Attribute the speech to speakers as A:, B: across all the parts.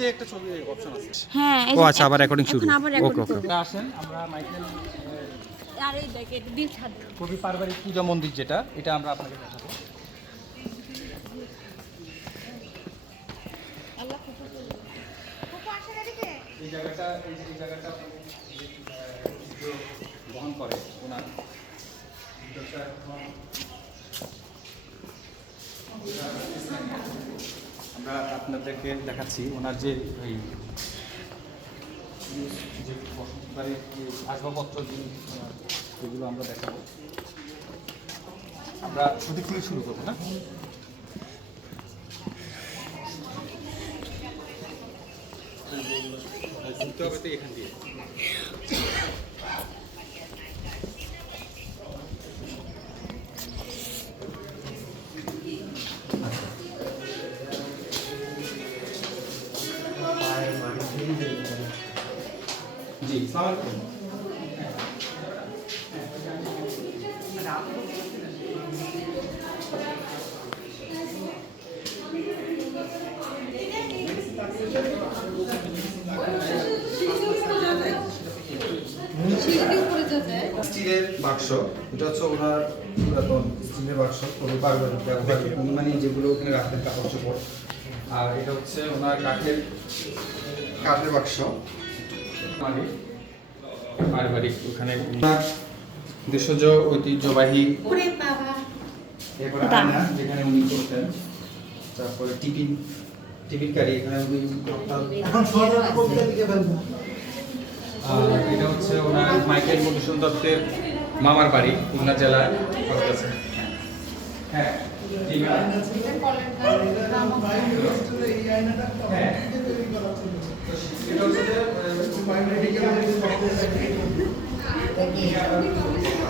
A: নিচে একটা ছবি অপশন আছে।
B: হ্যাঁ
A: ও আচ্ছা, আবার রেকর্ডিং শুরু। ওকে, ওকে। আসেন আমরা মাইকেল
B: আর এই দেখে দিল ছাদ
A: কবি পারিবারিক পূজা মন্দির যেটা এটা আমরা আপনাকে দেখাবো। এই জায়গাটা এই যে এই জায়গাটা উনি, আহ, ঐতিহ্য বহন করে ওনার ভিতরটা এখন আমরা আপনাদেরকে দেখাচ্ছি, ওনার যে ওই যে জিনিস সেগুলো আমরা দেখাবো। আমরা সঠিক থেকে শুরু করব, না? এখান দিয়ে। স্টিলের বাক্স। এটা হচ্ছে ওনার পুরাতন স্টিলের বাক্স পুরো পারিবারিক ব্যবহার মানে যেগুলো ওখানে রাখতেন কাপড় চোপড়। আর এটা হচ্ছে ওনার কাঠের কাঠের বাক্স। মানে পারিবারিক ওখানে দেশজ ঐতিহ্যবাহী এরপরে আয়না যেখানে উনি করতেন। তারপরে টিফিন টিফিন কারি এখানে উনি এটা হচ্ছে ওনার মাইকেল মধুসূদন দত্তের মামার বাড়ি খুলনা কলকাতা হ্যাঁ ঠিক আছে।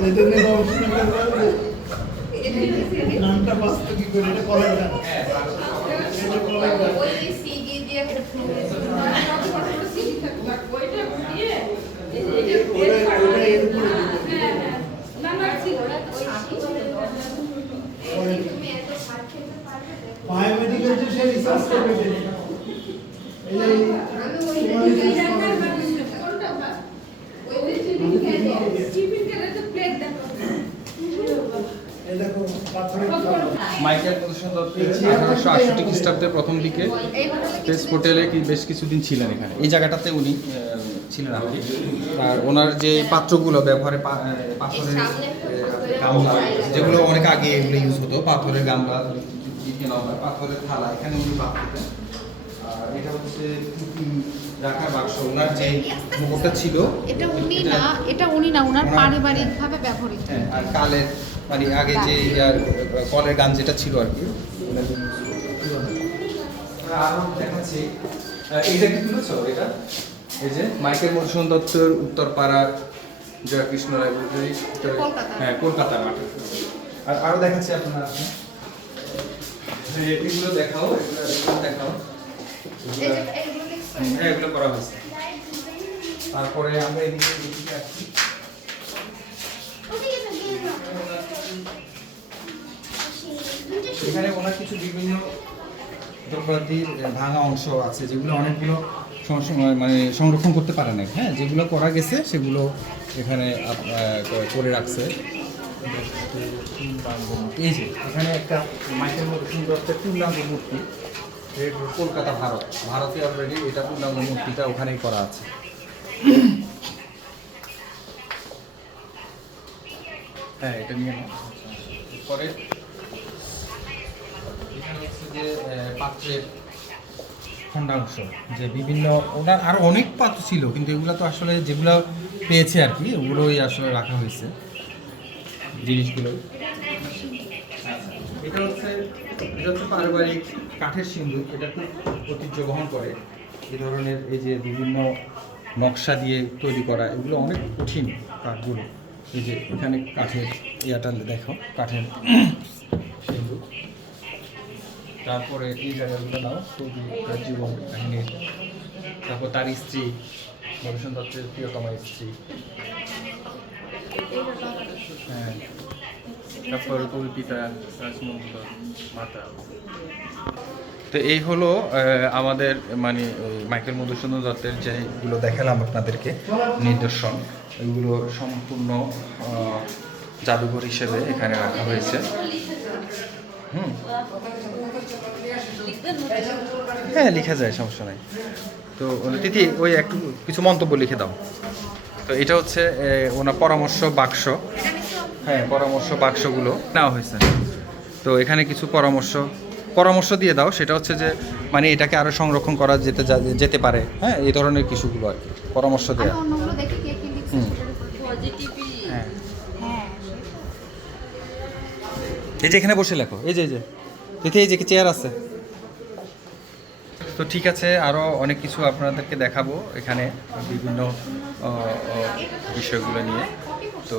A: যে,
C: নিয়ে গবেষণা করব নামটা বাস্তব কি করে এটা কলের গান বায়োমেডিকেল যে সে রিসার্চ করবে এই যে তোমার research করবে। এই দেখো পাথরের চামচ।
A: মাইকেল দত্তের আঠারোশো আটষট্টি খ্রিস্টাব্দের প্রথম দিকে প্রেস হোটেলে কি বেশ কিছুদিন ছিলেন এখানে। এই জায়গাটাতে উনি ছিলেন আর কি আর ওনার যে পাত্রগুলো ব্যবহারে পাথরের গামলা। যেগুলো অনেক আগে এগুলো ইউজ হতো পাথরের গামলা হয় পাথরের থালা। এখানে উনি খেতেন আর এটা হচ্ছে রাখার বাক্স। ওনার যে মুখটা ছিল
B: এটা উনি না এটা উনি না ওনার
A: ওনার-
B: পারিবারিক ভাবে ব্যবহৃত।
A: হ্যাঁ আর কালের মানে আগে যে কলের। গান যেটা ছিল আর কি দেখাচ্ছি আহ, কি তুলেছো এটা? এই যে মাইকেল মধুসূদন দত্তর উত্তরপাড়া জয়কৃষ্ণ লাইব্রেরি
B: কলকাতা।
A: হ্যাঁ কলকাতার মাঠে। আর আরও দেখাচ্ছি আপনারা। হ্যাঁ, এগুলো দেখাও এগুলো দেখাও। হ্যাঁ এগুলো করা হয়েছে। তারপরে আমরা এদিকে এদিকে আসছি এখানে ওনার কিছু বিভিন্ন দ্রব্যাদির ভাঙা অংশ আছে যেগুলো অনেকগুলো মানে সংরক্ষণ করতে পারে না হ্যাঁ যেগুলো করা গেছে সেগুলো এখানে করে রাখছে। এই যে এখানে একটা মাইকেল মধুসূদন দত্তের পূর্ণাঙ্গ মূর্তি। কলকাতা, ভারত। ভারতে অলরেডি এটা পূর্ণাঙ্গ মূর্তিটা ওখানেই করা আছে। হ্যাঁ এটা নিয়ে। পরে এখানে হচ্ছে যে পাত্রের খণ্ডাংশ, যে বিভিন্ন ওনার আরও অনেক পাত্র ছিল, কিন্তু এগুলো তো আসলে যেগুলো পেয়েছে আর কি, ওগুলোই আসলে রাখা হয়েছে। জিনিসগুলো এটা হচ্ছে এটা হচ্ছে পারিবারিক কাঠের সিন্দুক, এটা খুব ঐতিহ্য বহন করে। এ ধরনের এই যে বিভিন্ন নকশা দিয়ে তৈরি করা, এগুলো অনেক কঠিন কাঠগুলো। এই যে এখানে কাঠের ইয়াটা দেখো, কাঠের সিন্দুক। তারপরে এই জায়গাগুলো নাও, খুবই জীবন কাহিনীর তারপর তার স্ত্রী মধুসূদন দত্তের প্রিয়তমা স্ত্রী। হ্যাঁ। তারপর মাতা তো এই হলো আমাদের মানে মাইকেল মধুসূদন দত্তের যেগুলো দেখালাম আপনাদেরকে নিদর্শন এগুলো সম্পূর্ণ জাদুঘর হিসেবে এখানে রাখা হয়েছে। হুম। হ্যাঁ লিখা যায় সমস্যা নাই। তো তিথি ওই একটু কিছু মন্তব্য লিখে দাও। তো এটা হচ্ছে ওনার পরামর্শ বাক্স। হ্যাঁ পরামর্শ বাক্সগুলো নেওয়া হয়েছে। তো এখানে কিছু পরামর্শ। পরামর্শ দিয়ে দাও সেটা হচ্ছে যে মানে এটাকে আরও সংরক্ষণ করা যেতে যেতে পারে। হ্যাঁ এই ধরনের কিছুগুলো আর কি পরামর্শ দেওয়া
B: দেখি।
A: হ্যাঁ।
B: হ্যাঁ
A: এই যে এখানে বসে লেখো এই যে এই যে তিথি এই যে কি চেয়ার আছে। তো ঠিক আছে আরও অনেক কিছু আপনাদেরকে দেখাবো এখানে বিভিন্ন বিষয়গুলো নিয়ে। তো